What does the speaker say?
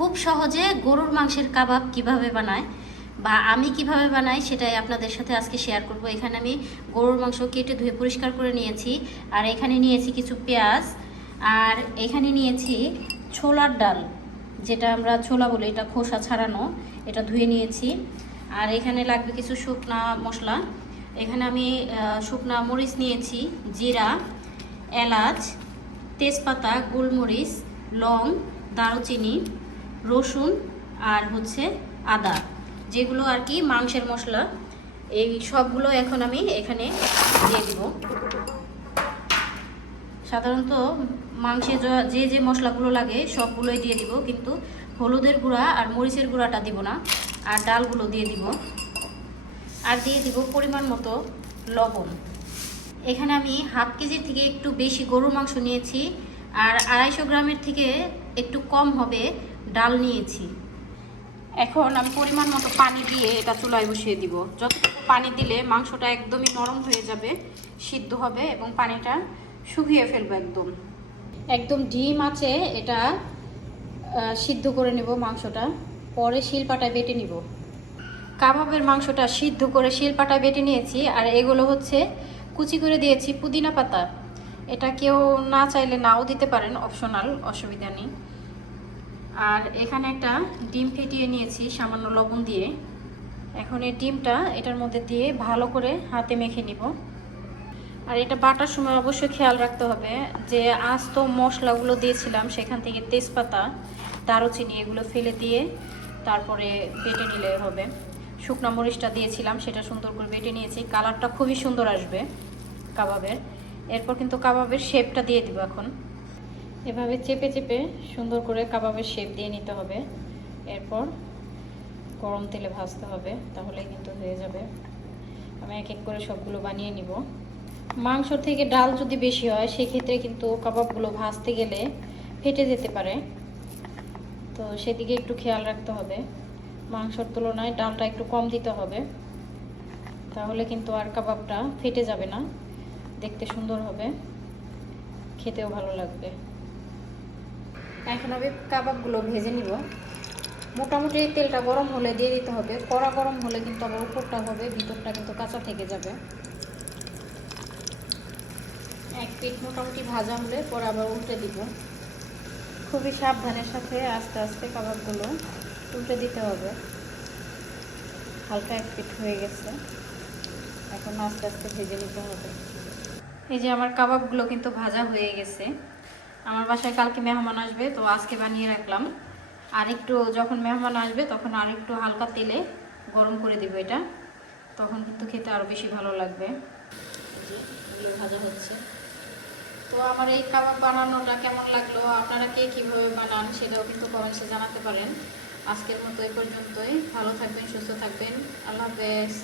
খুব সহজে গরুর মাংসের কাবাব কিভাবে বানায় বা আমি কিভাবে বানাই সেটাই আপনাদের সাথে আজকে শেয়ার করব। এখানে আমি গরুর মাংস কেটে ধুয়ে পরিষ্কার করে নিয়েছি, আর এখানে নিয়েছি কিছু পেঁয়াজ, আর এখানে নিয়েছি ছোলার ডাল, যেটা আমরা ছোলা বলি, এটা খোসা ছাড়ানো, এটা ধুয়ে নিয়েছি। আর এখানে লাগবে কিছু শুকনা মশলা। এখানে আমি শুকনা মরিচ নিয়েছি, জিরা, এলাচ, তেজপাতা, গোলমরিচ, লং, দারুচিনি, রসুন, আর হচ্ছে আদা, যেগুলো আর কি মাংসের মশলা। এই সবগুলো এখন আমি এখানে দিয়ে দিব। সাধারণত মাংসে যে যে মশলাগুলো লাগে সবগুলোই দিয়ে দিব, কিন্তু হলুদের গুঁড়া আর মরিচের গুঁড়াটা দিব না। আর ডালগুলো দিয়ে দিব, আর দিয়ে দিব পরিমাণ মতো লবণ। এখানে আমি হাফ কেজির থেকে একটু বেশি গরুর মাংস নিয়েছি, আর 250 গ্রামের থেকে একটু কম হবে ডাল নিয়েছি। এখন আমি পরিমাণ মতো পানি দিয়ে এটা চুলায় বসিয়ে দিব। যতটুকু পানি দিলে মাংসটা একদমই নরম হয়ে যাবে, সিদ্ধ হবে এবং পানিটা শুকিয়ে ফেলবো একদম। একদম ডিম আছে এটা সিদ্ধ করে নেব মাংসটা, পরে শিলপাটায় বেটে নিব। কাবাবের মাংসটা সিদ্ধ করে শিলপাটায় বেটে নিয়েছি, আর এগুলো হচ্ছে কুচি করে দিয়েছি পুদিনা পাতা। এটা কেউ না চাইলে নাও দিতে পারেন, অপশনাল, অসুবিধা নেই। আর এখানে একটা ডিম ফেটিয়ে নিয়েছি সামান্য লবণ দিয়ে। এখন এই ডিমটা এটার মধ্যে দিয়ে ভালো করে হাতে মেখে নিব। আর এটা বাটার সময় অবশ্যই খেয়াল রাখতে হবে যে আস্ত মশলাগুলো দিয়েছিলাম সেখান থেকে তেজপাতা, দারুচিনি এগুলো ফেলে দিয়ে তারপরে বেটে নিলে হবে। শুকনো মরিচটা দিয়েছিলাম, সেটা সুন্দর করে বেটে নিয়েছি। কালারটা খুবই সুন্দর আসবে কাবাবের। এরপর কিন্তু কাবাবের শেপটা দিয়ে দিব। এখন এভাবে চেপে চেপে সুন্দর করে কাবাবের শেপ দিয়ে নিতে হবে। এরপর গরম তেলে ভাজতে হবে, তাহলে কিন্তু হয়ে যাবে। আমি এক এক করে সবগুলো বানিয়ে নিব। মাংস থেকে ডাল যদি বেশি হয় সেক্ষেত্রে কিন্তু কাবাবগুলো ভাজতে গেলে ফেটে যেতে পারে, তো সেদিকে একটু খেয়াল রাখতে হবে। মাংসর তুলনায় ডালটা একটু কম দিতে হবে, তাহলে কিন্তু আর কাবাবটা ফেটে যাবে না, দেখতে সুন্দর হবে, খেতেও ভালো লাগবে। এখন আমি কাবাবগুলো ভেজে নিব। মোটামুটি তেলটা গরম হলে দিয়ে দিতে হবে, কড়া গরম হলে কিন্তু আবার উপরটা হবে, ভিতরটা কিন্তু কাঁচা থেকে যাবে। এক পিঠ মোটামুটি ভাজা হলে পরে আবার উল্টে দিব। খুবই সাবধানের সাথে আস্তে আস্তে কাবাবগুলো উল্টে দিতে হবে। হালকা এক পিঠ হয়ে গেছে, এখন আস্তে আস্তে ভেজে নিতে হবে। এই যে আমার কাবাবগুলো কিন্তু ভাজা হয়ে গেছে। আমার বাসায় কালকে মেহমান আসবে, তো আজকে বানিয়ে রাখলাম। আর একটু যখন মেহমান আসবে তখন আর একটু হালকা তেলে গরম করে দিব এটা, তখন কিন্তু খেতে আরও বেশি ভালো লাগবে। এগুলো ভাজা হচ্ছে। তো আমার এই কাবাব বানানোটা কেমন লাগলো, আপনারা কে কীভাবে বানান সেটাও কিন্তু কমেন্টসে জানাতে পারেন। আজকের মতো এই পর্যন্তই। ভালো থাকবেন, সুস্থ থাকবেন। আল্লাহ হাফেজ।